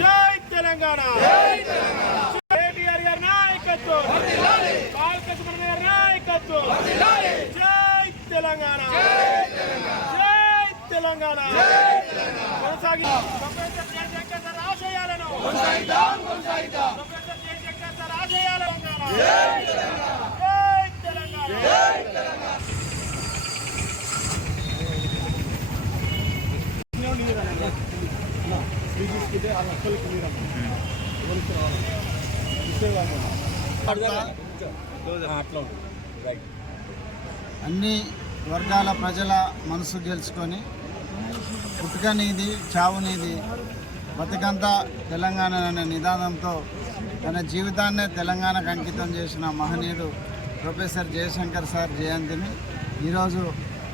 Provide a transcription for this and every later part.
జై తెలంగాణ, కేటీఆర్ గారి నాయకత్వం, బాలకృష్ణ గారి నాయకత్వం. జై తెలంగాణ, జై తెలంగాణ. కొనసాగి ప్రొఫెసర్ జయశంకర్ సార్ ఆశయాలను, ప్రొఫెసర్ జయశంకర్ సార్ ఆశయాలను. జై తెలంగాణ, జై తెలంగాణ. అన్ని వర్గాల ప్రజల మనసు గెలుచుకొని పుట్టుకనిది చావునిది బతుకంతా తెలంగాణ అనే నిదానంతో తన జీవితాన్నే తెలంగాణకు అంకితం చేసిన మహనీయుడు ప్రొఫెసర్ జయశంకర్ సార్ జయంతిని ఈరోజు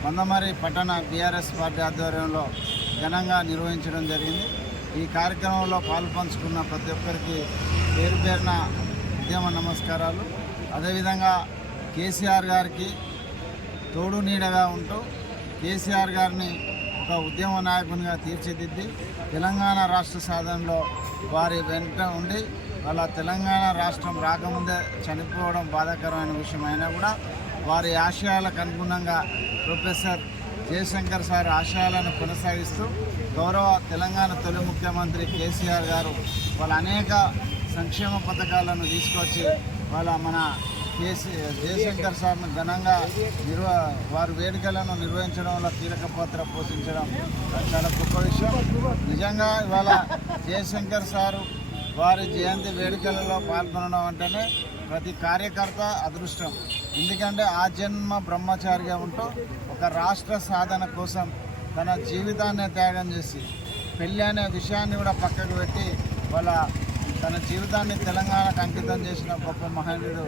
మందమరి పట్టణ బీఆర్ఎస్ పార్టీ ఆధ్వర్యంలో ఘనంగా నిర్వహించడం జరిగింది. ఈ కార్యక్రమంలో పాల్పంచుకున్న ప్రతి ఒక్కరికి పేరు పేరున ఉద్యమ నమస్కారాలు. అదేవిధంగా కేసీఆర్ గారికి తోడు నీడగా ఉంటూ కేసీఆర్ గారిని ఒక ఉద్యమ నాయకునిగా తీర్చిదిద్ది తెలంగాణ రాష్ట్ర సాధనలో వారి వెంట ఉండి వాళ్ళ తెలంగాణ రాష్ట్రం రాకముందే చనిపోవడం బాధాకరమైన విషయం అయినా కూడా వారి ఆశయాలకు అనుగుణంగా ప్రొఫెసర్ జయశంకర్ సార్ ఆశయాలను కొనసాగిస్తూ గౌరవ తెలంగాణ తొలి ముఖ్యమంత్రి కేసీఆర్ గారు వాళ్ళ అనేక సంక్షేమ పథకాలను తీసుకొచ్చి వాళ్ళ మన జయశంకర్ సార్ను ఘనంగా వారి వేడుకలను నిర్వహించడంలో కీలక పాత్ర పోషించడం చాలా గొప్ప విషయం. నిజంగా ఇవాళ జయశంకర్ సారు వారి జయంతి వేడుకలలో పాల్గొనడం అంటేనే ప్రతి కార్యకర్త అదృష్టం. ఎందుకంటే ఆ జన్మ బ్రహ్మచారిగా ఉంటూ ఒక రాష్ట్ర సాధన కోసం తన జీవితాన్ని త్యాగం చేసి పెళ్ళి అనే విషయాన్ని కూడా పక్కకు పెట్టి వాళ్ళ తన జీవితాన్ని తెలంగాణకు అంకితం చేసిన గొప్ప మహనీయుడు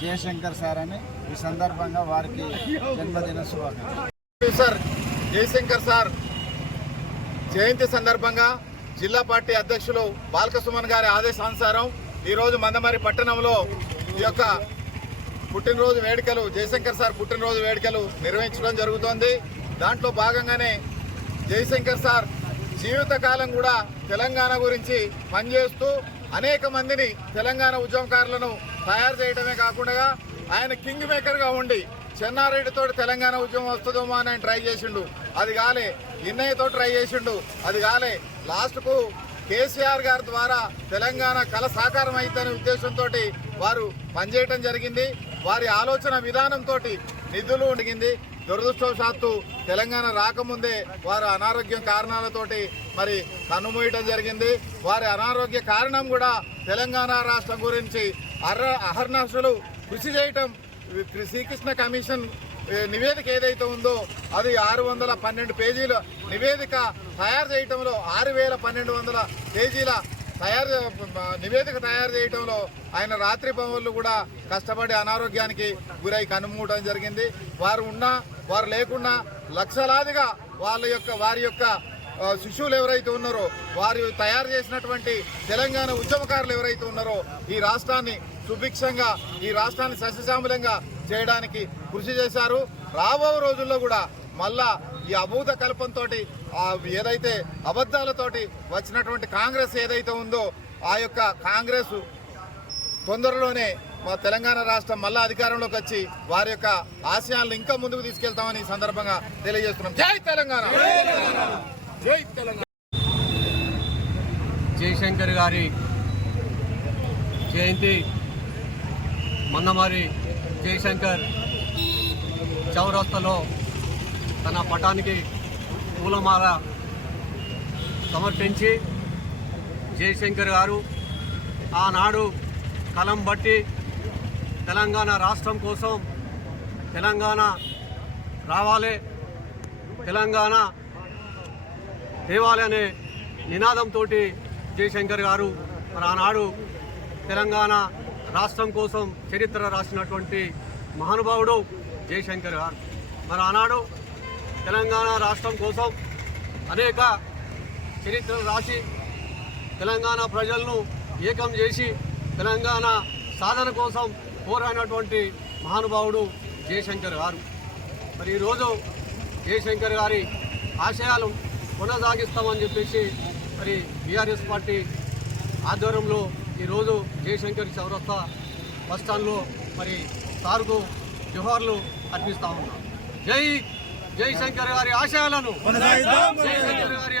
జయశంకర్ సార్ అని ఈ సందర్భంగా వారికి జన్మదిన శుభాకాంక్షలు. ప్రొఫెసర్ జయశంకర్ సార్ జయంతి సందర్భంగా జిల్లా పార్టీ అధ్యక్షులు బాలకసుమన్ గారి ఆదేశానుసారం ఈరోజు మందమరి పట్టణంలో ఈ యొక్క పుట్టినరోజు వేడుకలు జయశంకర్ సార్ పుట్టినరోజు వేడుకలు నిర్వహించడం జరుగుతోంది. దాంట్లో భాగంగానే జయశంకర్ సార్ జీవితకాలం కూడా తెలంగాణ గురించి పనిచేస్తూ అనేక మందిని తెలంగాణ ఉద్యమకారులను తయారు చేయడమే కాకుండా ఆయన కింగ్ మేకర్గా ఉండి చెన్నారెడ్డితో తెలంగాణ ఉద్యమం వస్తుందేమో అని ఆయన ట్రై చేసిండు, అది కాలే. ఇన్నయ్యతో ట్రై చేసిండు, అది కాలే. లాస్ట్కు కేసీఆర్ గారి ద్వారా తెలంగాణ కళ సాకారం అయిద్దనే ఉద్దేశంతో వారు పనిచేయటం జరిగింది. వారి ఆలోచన విధానంతో నిధులు ఉడిగింది. దురదృష్టవశాత్తు తెలంగాణ రాకముందే వారు అనారోగ్యం కారణాలతోటి మరి కన్నుమూయటం జరిగింది. వారి అనారోగ్య కారణం కూడా తెలంగాణ రాష్ట్రం గురించి అహర్నిశలు కృషి చేయటం. శ్రీకృష్ణ కమిషన్ నివేదిక ఏదైతే ఉందో అది 612 పేజీల నివేదిక తయారు చేయటంలో 6112 పేజీల నివేదిక తయారు చేయడంలో ఆయన రాత్రి పనులు కూడా కష్టపడి అనారోగ్యానికి గురై కన్నుమూయడం జరిగింది. వారు ఉన్నా వారు లేకున్నా లక్షలాదిగా వారి యొక్క శిష్యులు ఎవరైతే ఉన్నారో వారు తయారు చేసినటువంటి తెలంగాణ ఉద్యమకారులు ఎవరైతే ఉన్నారో ఈ రాష్ట్రాన్ని సుభిక్షంగా ఈ రాష్ట్రాన్ని సస్యశ్యామలంగా చేయడానికి కృషి చేశారు. రాబో రోజుల్లో కూడా మళ్ళా ఈ అభూత కల్పంతో ఏదైతే అబద్ధాలతోటి వచ్చినటువంటి కాంగ్రెస్ ఏదైతే ఉందో ఆ యొక్క కాంగ్రెస్ తొందరలోనే మా తెలంగాణ రాష్ట్రం మళ్ళా అధికారంలోకి వచ్చి వారి యొక్క ఆశయాలను ఇంకా ముందుకు తీసుకెళ్తామని ఈ సందర్భంగా తెలియజేస్తున్నాం. జై తెలంగాణ, జై తెలంగాణ. జయశంకర్ గారి జయంతి మందమరి జయశంకర్ చౌరస్తాలో తన పటానికి పూలమాల సమర్పించి జయశంకర్ గారు ఆనాడు కలం బట్టి తెలంగాణ రాష్ట్రం కోసం తెలంగాణ రావాలి, తెలంగాణ తేవాలి అనే నినాదంతో జయశంకర్ గారు మరి ఆనాడు తెలంగాణ రాష్ట్రం కోసం చరిత్ర రాసినటువంటి మహానుభావుడు జయశంకర్ గారు. మరి ఆనాడు తెలంగాణ రాష్ట్రం కోసం అనేక చరిత్ర రాసి తెలంగాణ ప్రజలను ఏకం చేసి తెలంగాణ సాధన కోసం పోరాడినటువంటి మహానుభావుడు జయశంకర్ గారు. మరి ఈరోజు జయశంకర్ గారి ఆశయాలు కొనసాగిస్తామని చెప్పేసి మరి బీఆర్ఎస్ పార్టీ ఆధ్వర్యంలో ఈరోజు జయశంకర్ చౌరస్తా బస్టాండ్లో మరి సార్కు జోహార్లు అర్పిస్తా ఉన్నాం. జై జయశంకర్ గారి ఆశయాలను, జయశంకర్ గారి